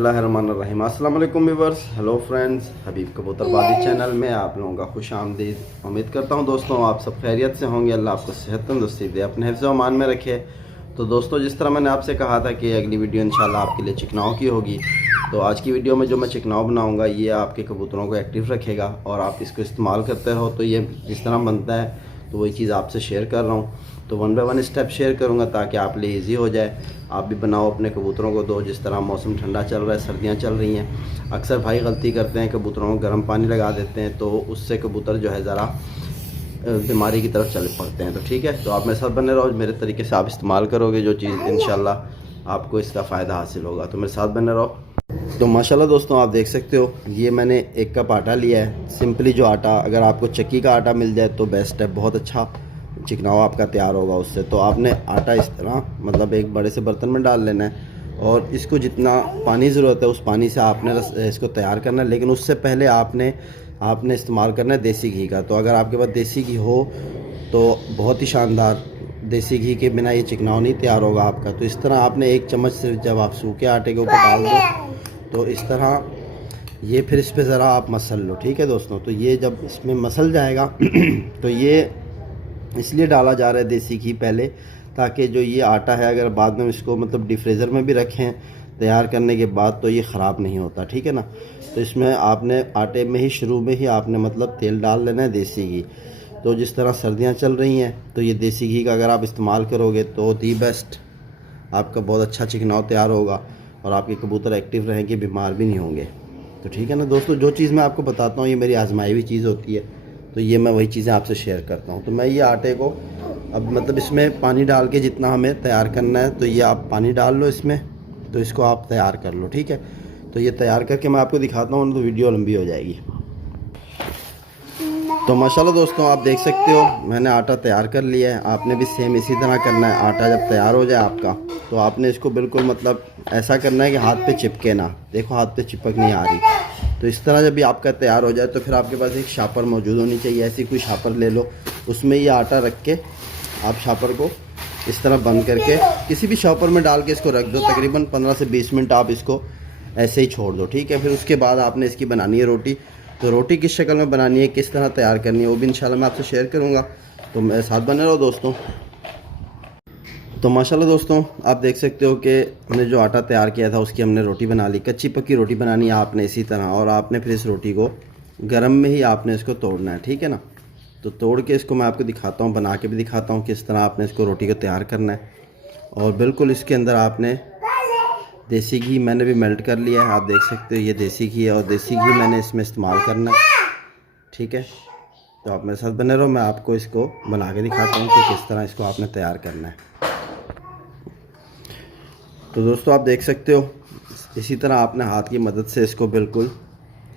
बिस्मिल्लाहिर्रहमानिर्रहीम। अस्सलाम वालेकुम व्यूअर्स, हेलो फ्रेंड्स, हबीब कबूतरबाजी चैनल में आप लोगों का खुश आमदीद। उम्मीद करता हूँ दोस्तों आप सब खैरियत से होंगे। अल्लाह आपको सेहत तंदुरुस्ती दे, अपने हिफ्ज़ व अमान में रखे। तो दोस्तों, जिस तरह मैंने आपसे कहा था कि अगली वीडियो इंशाल्लाह आपके लिए चिकनाव की होगी, तो आज की वीडियो में जो मैं चिकनाव बनाऊँगा ये आपके कबूतरों को एक्टिव रखेगा और आप इसको इस्तेमाल करते रहो। तो ये जिस तरह बनता है तो वही चीज़ आपसे शेयर कर रहा हूँ। तो 1 बाय 1 स्टेप शेयर करूँगा ताकि आप लिए ईजी हो जाए, आप भी बनाओ, अपने कबूतरों को दो। जिस तरह मौसम ठंडा चल रहा है, सर्दियाँ चल रही हैं, अक्सर भाई गलती करते हैं, कबूतरों को गर्म पानी लगा देते हैं, तो उससे कबूतर जो है ज़रा बीमारी की तरफ चल पड़ते हैं। तो ठीक है, तो आप मेरे साथ बने रहो, मेरे तरीके से आप इस्तेमाल करोगे जो चीज़ इंशाल्लाह आपको इसका फ़ायदा हासिल होगा। तो मेरे साथ बने रहो। तो माशाल्लाह दोस्तों, आप देख सकते हो ये मैंने 1 कप आटा लिया है। सिंपली जो आटा, अगर आपको चक्की का आटा मिल जाए तो बेस्ट है, बहुत अच्छा चिकनाव आपका तैयार होगा उससे। तो आपने आटा इस तरह मतलब एक बड़े से बर्तन में डाल लेना है और इसको जितना पानी ज़रूरत है उस पानी से आपने इसको तैयार करना है। लेकिन उससे पहले आपने इस्तेमाल करना है देसी घी का। तो अगर आपके पास देसी घी हो तो बहुत ही शानदार, देसी घी के बिना ये चिकनाव नहीं तैयार होगा आपका। तो इस तरह आपने 1 चम्मच से जब आप सूखे आटे के ऊपर डाल दो तो इस तरह ये फिर इस पर ज़रा आप मसल लो। ठीक है दोस्तों, तो ये जब इसमें मसल जाएगा तो ये इसलिए डाला जा रहा है देसी घी पहले, ताकि जो ये आटा है अगर बाद में इसको मतलब डिफ्रीज़र में भी रखें तैयार करने के बाद तो ये ख़राब नहीं होता। ठीक है ना। तो इसमें आपने आटे में ही शुरू में ही आपने मतलब तेल डाल लेना है, देसी घी। तो जिस तरह सर्दियां चल रही हैं तो ये देसी घी का अगर आप इस्तेमाल करोगे तो दी बेस्ट, आपका बहुत अच्छा चिकनाव तैयार होगा और आपके कबूतर एक्टिव रहेंगे, बीमार भी नहीं होंगे। तो ठीक है ना दोस्तों, जो चीज़ मैं आपको बताता हूँ ये मेरी आजमाई हुई चीज़ होती है, तो ये मैं वही चीज़ें आपसे शेयर करता हूँ। तो मैं ये आटे को अब मतलब इसमें पानी डाल के जितना हमें तैयार करना है तो ये आप पानी डाल लो इसमें, तो इसको आप तैयार कर लो। ठीक है, तो ये तैयार करके मैं आपको दिखाता हूँ, तो वीडियो लंबी हो जाएगी। तो माशाल्लाह दोस्तों, आप देख सकते हो मैंने आटा तैयार कर लिया है। आपने भी सेम इसी तरह करना है। आटा जब तैयार हो जाए आपका तो आपने इसको बिल्कुल मतलब ऐसा करना है कि हाथ पे चिपके ना। देखो हाथ पे चिपक नहीं आ रही। तो इस तरह जब भी आपका तैयार हो जाए तो फिर आपके पास एक शापर मौजूद होनी चाहिए। ऐसी कोई शापर ले लो, उसमें ये आटा रख के आप शापर को इस तरह बंद करके किसी भी शॉपर में डाल के इसको रख दो। तकरीबन 15 से 20 मिनट आप इसको ऐसे ही छोड़ दो। ठीक है, फिर उसके बाद आपने इसकी बनानी है रोटी। तो रोटी किस शक्ल में बनानी है, किस तरह तैयार करनी है, वो भी इंशाल्लाह मैं आपसे शेयर करूँगा। तो मेरे साथ बने रहो दोस्तों। तो माशाल्लाह दोस्तों, आप देख सकते हो कि हमने जो आटा तैयार किया था उसकी हमने रोटी बना ली। कच्ची पक्की रोटी बनानी है आपने इसी तरह, और आपने फिर इस रोटी को गर्म में ही आपने इसको तोड़ना है। ठीक है ना। तो तोड़ के इसको मैं आपको दिखाता हूँ, बना के भी दिखाता हूँ किस तरह आपने इसको रोटी को तैयार करना है। और बिल्कुल इसके अंदर आपने देसी घी मैंने भी मेल्ट कर लिया है, आप देख सकते हो ये देसी घी है और देसी घी मैंने इसमें इस्तेमाल करना है। ठीक है, तो आप मेरे साथ बने रहो, मैं आपको इसको बना के दिखाता हूँ कि किस तरह इसको आपने तैयार करना है। तो दोस्तों, आप देख सकते हो इसी तरह आपने हाथ की मदद से इसको बिल्कुल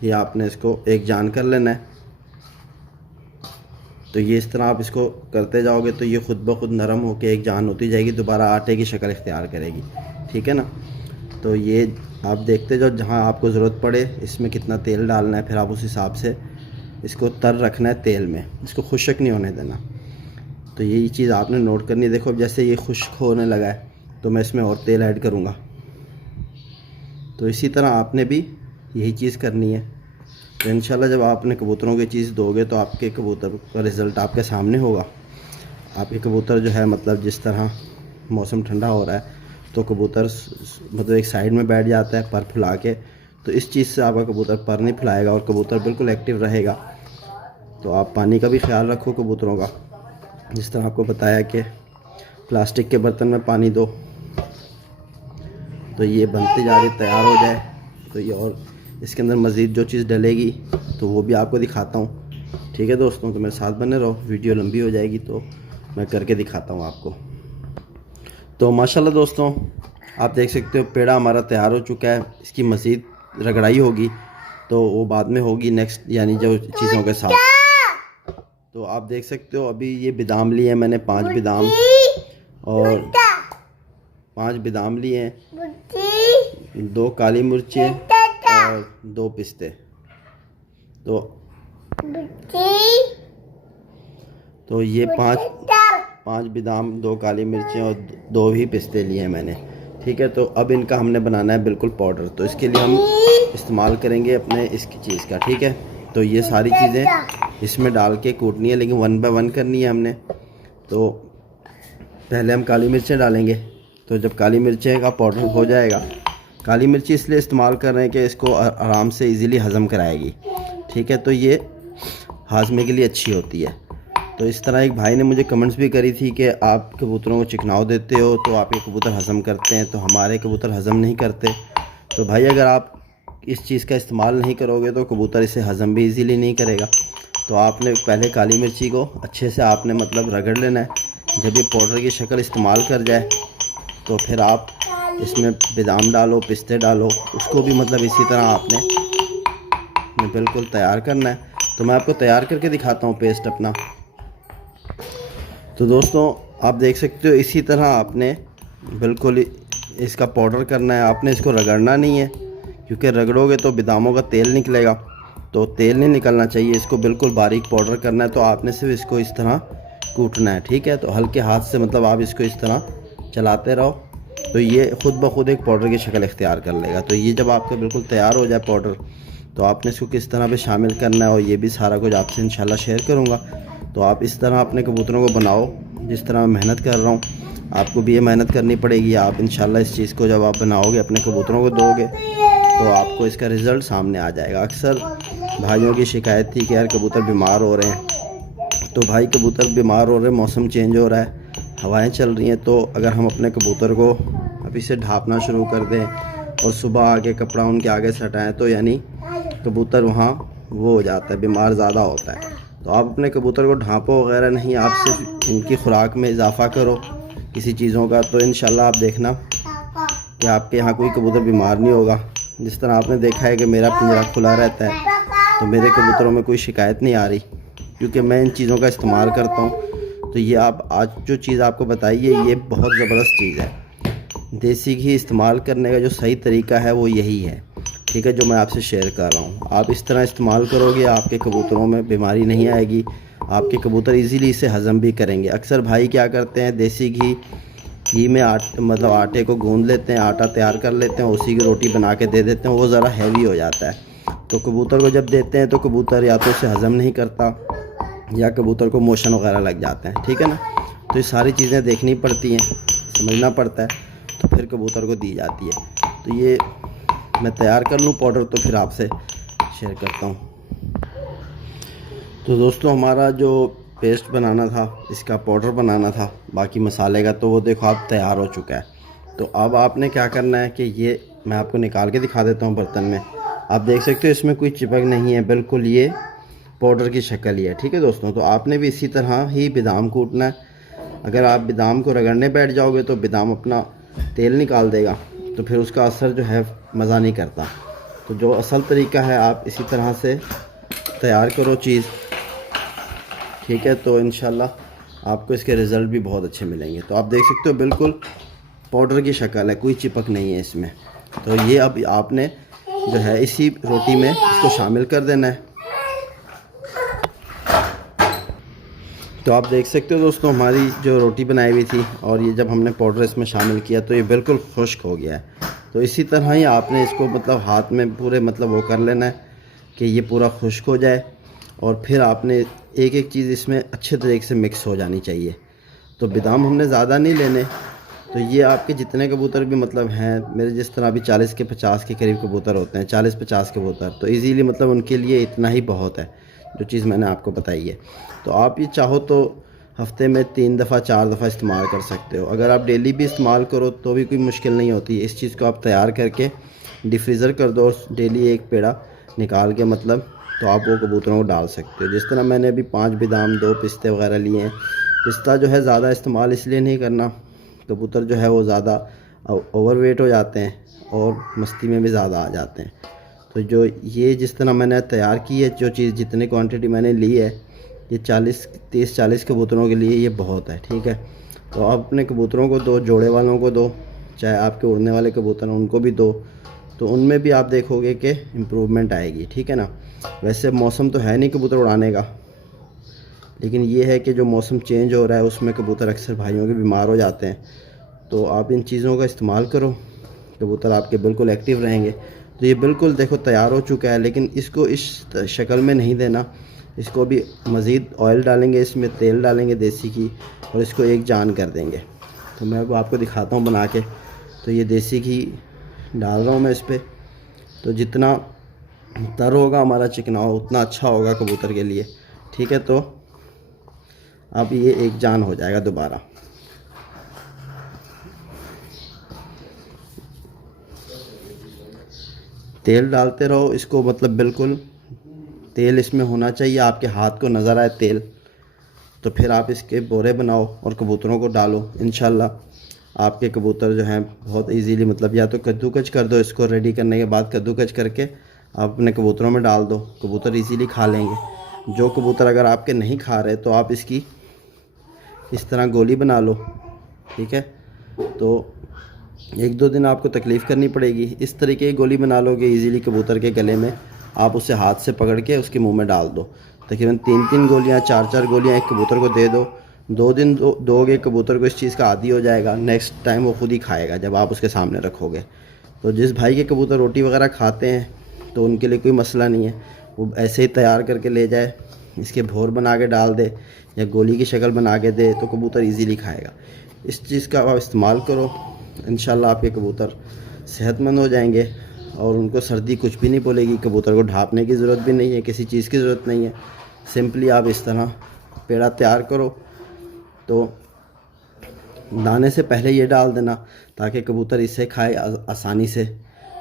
ही आपने इसको एक जान कर लेना है। तो ये इस तरह आप इसको करते जाओगे तो ये खुद ब खुद नरम होकर एक जान होती जाएगी, दोबारा आटे की शक्ल इख्तियार करेगी। ठीक है ना। तो ये आप देखते जाओ, जहाँ आपको ज़रूरत पड़े इसमें कितना तेल डालना है, फिर आप उस हिसाब से इसको तर रखना है तेल में, इसको खुश्क नहीं होने देना। तो यही चीज़ आपने नोट करनी है। देखो अब जैसे ये खुश्क होने लगा है तो मैं इसमें और तेल ऐड करूँगा। तो इसी तरह आपने भी यही चीज़ करनी है। तो इंशाल्लाह जब आपने कबूतरों की चीज़ दोगे तो आपके कबूतर का रिज़ल्ट आपके सामने होगा। आपके कबूतर जो है मतलब जिस तरह मौसम ठंडा हो रहा है तो कबूतर मतलब एक साइड में बैठ जाता है पर फुला के, तो इस चीज़ से आपका कबूतर पर नहीं फुलाएगा और कबूतर बिल्कुल एक्टिव रहेगा। तो आप पानी का भी ख्याल रखो कबूतरों का, जिस तरह आपको बताया कि प्लास्टिक के बर्तन में पानी दो। तो ये बनते जा रही तैयार हो जाए तो ये और इसके अंदर मज़ीद जो चीज़ डलेगी तो वो भी आपको दिखाता हूँ। ठीक है दोस्तों, तो मेरे साथ बने रहो, वीडियो लंबी हो जाएगी तो मैं करके दिखाता हूँ आपको। तो माशाल्लाह दोस्तों, आप देख सकते हो पेड़ा हमारा तैयार हो चुका है। इसकी मज़ीद रगड़ाई होगी तो वो बाद में होगी नेक्स्ट, यानी जो चीज़ों के साथ। तो आप देख सकते हो अभी ये बादाम लिए हैं मैंने, 5 बादाम, और 5 बादाम लिए हैं, 2 काली मिर्चें और 2 पिस्ते। तो ये 5 बादाम, 2 काली मिर्चें और 2 ही पिस्ते लिए हैं मैंने। ठीक है। तो अब इनका हमने बनाना है बिल्कुल पाउडर, तो इसके लिए हम इस्तेमाल करेंगे अपने इसकी चीज़ का, ठीक है। तो ये सारी चीज़ें इसमें डाल के कूटनी है, लेकिन 1 बाय 1 करनी है हमने। तो पहले हम काली मिर्चें डालेंगे। तो जब काली मिर्चें का पाउडर हो जाएगा, काली मिर्ची इसलिए इस्तेमाल कर रहे हैं कि इसको आराम से इजीली हज़म कराएगी, ठीक है। तो ये हाजमे के लिए अच्छी होती है। तो इस तरह एक भाई ने मुझे कमेंट्स भी करी थी कि आप कबूतरों को चिकनाव देते हो तो आपके कबूतर हज़म करते हैं, तो हमारे कबूतर हज़म नहीं करते। तो भाई अगर आप इस चीज़ का इस्तेमाल नहीं करोगे तो कबूतर इसे हज़म भी इजीली नहीं करेगा। तो आपने पहले काली मिर्ची को अच्छे से आपने मतलब रगड़ लेना है। जब ये पाउडर की शक्ल इस्तेमाल कर जाए तो फिर आप इसमें बादाम डालो, पिस्ते डालो, उसको भी मतलब इसी तरह आपने बिल्कुल तैयार करना है। तो मैं आपको तैयार करके दिखाता हूँ पेस्ट अपना। तो दोस्तों आप देख सकते हो इसी तरह आपने बिल्कुल इसका पाउडर करना है। आपने इसको रगड़ना नहीं है, क्योंकि रगड़ोगे तो बादामों का तेल निकलेगा, तो तेल नहीं निकलना चाहिए। इसको बिल्कुल बारीक पाउडर करना है। तो आपने सिर्फ इसको इस तरह कूटना है, ठीक है। तो हल्के हाथ से मतलब आप इसको इस तरह चलाते रहो, तो ये ख़ुद ब खुद एक पाउडर की शक्ल इख्तियार कर लेगा। तो ये जब आपका बिल्कुल तैयार हो जाए पाउडर, तो आपने इसको किस तरह पे शामिल करना है और ये भी सारा कुछ आपसे इंशाल्लाह शेयर करूँगा। तो आप इस तरह अपने कबूतरों को बनाओ जिस तरह मैं मेहनत कर रहा हूँ। आपको भी ये मेहनत करनी पड़ेगी। आप इंशाल्लाह इस चीज़ को जब आप बनाओगे, अपने कबूतरों को दोगे, तो आपको इसका रिज़ल्ट सामने आ जाएगा। अक्सर भाइयों की शिकायत थी कि यार कबूतर बीमार हो रहे हैं। तो भाई कबूतर बीमार हो रहे हैं, मौसम चेंज हो रहा है, हवाएं चल रही हैं। तो अगर हम अपने कबूतर को अभी से ढाँपना शुरू कर दें और सुबह आके कपड़ा उनके आगे से हटाएँ, तो यानी कबूतर वहाँ वो हो जाता है, बीमार ज़्यादा होता है। तो आप अपने कबूतर को ढाँपो वगैरह नहीं, आप सिर्फ इनकी खुराक में इजाफ़ा करो किसी चीज़ों का, तो इंशाल्लाह आप देखना कि आपके यहाँ कोई कबूतर बीमार नहीं होगा। जिस तरह आपने देखा है कि मेरा पिंजरा खुला रहता है, तो मेरे कबूतरों में कोई शिकायत नहीं आ रही, क्योंकि मैं इन चीज़ों का इस्तेमाल करता हूँ। तो ये आप आज जो चीज़ आपको बताई है, ये बहुत ज़बरदस्त चीज़ है। देसी घी इस्तेमाल करने का जो सही तरीका है वो यही है, ठीक है, जो मैं आपसे शेयर कर रहा हूँ। आप इस तरह इस्तेमाल करोगे, आपके कबूतरों में बीमारी नहीं आएगी। आपके कबूतर इजीली इसे हज़म भी करेंगे। अक्सर भाई क्या करते हैं, देसी घी में आटे को गूंद लेते हैं, आटा तैयार कर लेते हैं, उसी की रोटी बना के दे देते हैं। वो ज़रा हैवी हो जाता है, तो कबूतर को जब देते हैं तो कबूतर या तो उसे हज़म नहीं करता या कबूतर को मोशन वगैरह लग जाते हैं, ठीक है ना। तो ये सारी चीज़ें देखनी पड़ती हैं, समझना पड़ता है, तो फिर कबूतर को दी जाती है। तो ये मैं तैयार कर लूँ पाउडर, तो फिर आपसे शेयर करता हूँ। तो दोस्तों हमारा जो पेस्ट बनाना था, इसका पाउडर बनाना था बाकी मसाले का, तो वो देखो आप तैयार हो चुका है। तो अब आपने क्या करना है कि ये मैं आपको निकाल के दिखा देता हूँ बर्तन में। आप देख सकते हो इसमें कोई चिपक नहीं है, बिल्कुल ये पाउडर की शक्ल ही है, ठीक है दोस्तों। तो आपने भी इसी तरह ही बादाम कूटना है। अगर आप बादाम को रगड़ने बैठ जाओगे तो बादाम अपना तेल निकाल देगा, तो फिर उसका असर जो है मज़ा नहीं करता। तो जो असल तरीका है, आप इसी तरह से तैयार करो चीज़, ठीक है। तो इंशाल्लाह आपको इसके रिज़ल्ट भी बहुत अच्छे मिलेंगे। तो आप देख सकते हो बिल्कुल पाउडर की शक्ल है, कोई चिपक नहीं है इसमें। तो ये अब आपने जो है इसी रोटी में इसको शामिल कर देना है। तो आप देख सकते हो दोस्तों हमारी जो रोटी बनाई हुई थी, और ये जब हमने पाउडर इसमें शामिल किया तो ये बिल्कुल खुश्क हो गया है। तो इसी तरह ही आपने इसको मतलब हाथ में पूरे मतलब वो कर लेना है कि ये पूरा खुश्क हो जाए, और फिर आपने एक एक चीज़ इसमें अच्छे तरीके से मिक्स हो जानी चाहिए। तो बादाम हमने ज़्यादा नहीं लेने। तो ये आपके जितने कबूतर भी मतलब हैं, मेरे जिस तरह अभी 40 के 50 के करीब कबूतर होते हैं, 40-50 कबूतर, तो इजीली मतलब उनके लिए इतना ही बहुत है जो चीज़ मैंने आपको बताई है। तो आप ये चाहो तो हफ्ते में 3 दफ़ा 4 दफ़ा इस्तेमाल कर सकते हो। अगर आप डेली भी इस्तेमाल करो तो भी कोई मुश्किल नहीं होती। इस चीज़ को आप तैयार करके डिफ्रीज़र कर दो, डेली एक पेड़ा निकाल के मतलब, तो आप वो कबूतरों को डाल सकते हो। जिस तरह मैंने अभी 5 बादाम 2 पिस्ते वगैरह लिए हैं। पिस्ता जो है ज़्यादा इस्तेमाल इसलिए नहीं करना, कबूतर जो है वो ज़्यादा ओवरवेट हो जाते हैं और मस्ती में भी ज़्यादा आ जाते हैं। तो जो ये जिस तरह मैंने तैयार की है जो चीज़, जितनी क्वांटिटी मैंने ली है, ये 30-40 कबूतरों के लिए ये बहुत है, ठीक है। तो आप अपने कबूतरों को दो, जोड़े वालों को दो, चाहे आपके उड़ने वाले कबूतर हैं उनको भी दो, तो उनमें भी आप देखोगे कि इम्प्रूवमेंट आएगी, ठीक है ना। वैसे मौसम तो है नहीं कबूतर उड़ाने का, लेकिन ये है कि जो मौसम चेंज हो रहा है उसमें कबूतर अक्सर भाइयों के बीमार हो जाते हैं। तो आप इन चीज़ों का इस्तेमाल करो, कबूतर आपके बिल्कुल एक्टिव रहेंगे। तो ये बिल्कुल देखो तैयार हो चुका है, लेकिन इसको इस शक्ल में नहीं देना, इसको भी मज़ीद ऑयल डालेंगे, इसमें तेल डालेंगे देसी घी, और इसको एक जान कर देंगे। तो मैं अब आपको दिखाता हूँ बना के। तो ये देसी घी डाल रहा हूँ मैं इस पर। तो जितना तर होगा हमारा चिकना उतना अच्छा होगा कबूतर के लिए, ठीक है। तो अब ये एक जान हो जाएगा दोबारा। तेल डालते रहो इसको, मतलब बिल्कुल तेल इसमें होना चाहिए, आपके हाथ को नज़र आए तेल। तो फिर आप इसके बोरे बनाओ और कबूतरों को डालो। इंशाल्लाह आपके कबूतर जो हैं बहुत इजीली, मतलब या तो कद्दूकस कर दो, इसको रेडी करने के बाद कद्दूकस करके आप अपने कबूतरों में डाल दो, कबूतर इजीली खा लेंगे। जो कबूतर अगर आपके नहीं खा रहे तो आप इसकी इस तरह गोली बना लो, ठीक है। तो 1-2 दिन आपको तकलीफ़ करनी पड़ेगी। इस तरीके की गोली बना लोगे इजीली कबूतर के गले में, आप उसे हाथ से पकड़ के उसके मुंह में डाल दो। तकरीबन 3-3 गोलियां, 4-4 गोलियां एक कबूतर को दे दो। 2 दिन दोगे, कबूतर को इस चीज़ का आदी हो जाएगा। नेक्स्ट टाइम वो खुद ही खाएगा जब आप उसके सामने रखोगे। तो जिस भाई के कबूतर रोटी वगैरह खाते हैं तो उनके लिए कोई मसला नहीं है, वो ऐसे ही तैयार करके ले जाए, इसके भोर बना के डाल दे या गोली की शक्ल बना के दे, तो कबूतर ईज़िली खाएगा। इस चीज़ का आप इस्तेमाल करो, इंशाल्लाह आपके कबूतर सेहतमंद हो जाएंगे और उनको सर्दी कुछ भी नहीं बोलेगी। कबूतर को ढाँपने की ज़रूरत भी नहीं है, किसी चीज़ की ज़रूरत नहीं है। सिंपली आप इस तरह पेड़ा तैयार करो, तो दाने से पहले ये डाल देना ताकि कबूतर इसे खाए आसानी से।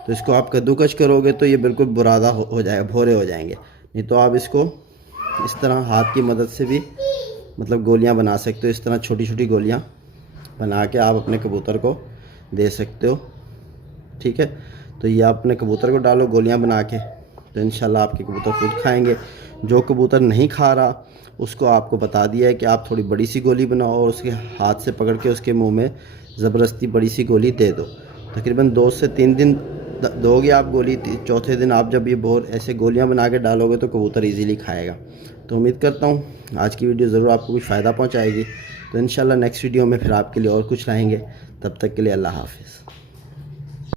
तो इसको आप कद्दूकस करोगे तो ये बिल्कुल बुरादा हो जाएगा, भोरे हो जाएंगे। नहीं तो आप इसको इस तरह हाथ की मदद से भी मतलब गोलियां बना सकते हो। इस तरह छोटी छोटी गोलियां बना के आप अपने कबूतर को दे सकते हो, ठीक है। तो ये आप अपने कबूतर को डालो गोलियां बना के, तो इंशाल्लाह आपके कबूतर खुद खाएंगे। जो कबूतर नहीं खा रहा उसको आपको बता दिया है कि आप थोड़ी बड़ी सी गोली बनाओ और उसके हाथ से पकड़ के उसके मुंह में ज़बरदस्ती बड़ी सी गोली दे दो। तकरीबन 2 से 3 दिन दोगे आप गोली, चौथे दिन आप जब ये बोर ऐसे गोलियां बना के डालोगे तो कबूतर इजीली खाएगा। तो उम्मीद करता हूँ आज की वीडियो ज़रूर आपको कुछ फ़ायदा पहुँचाएगी। तो इंशाल्लाह नेक्स्ट वीडियो में फिर आपके लिए और कुछ लाएंगे। तब तक के लिए अल्लाह हाफ़िज़।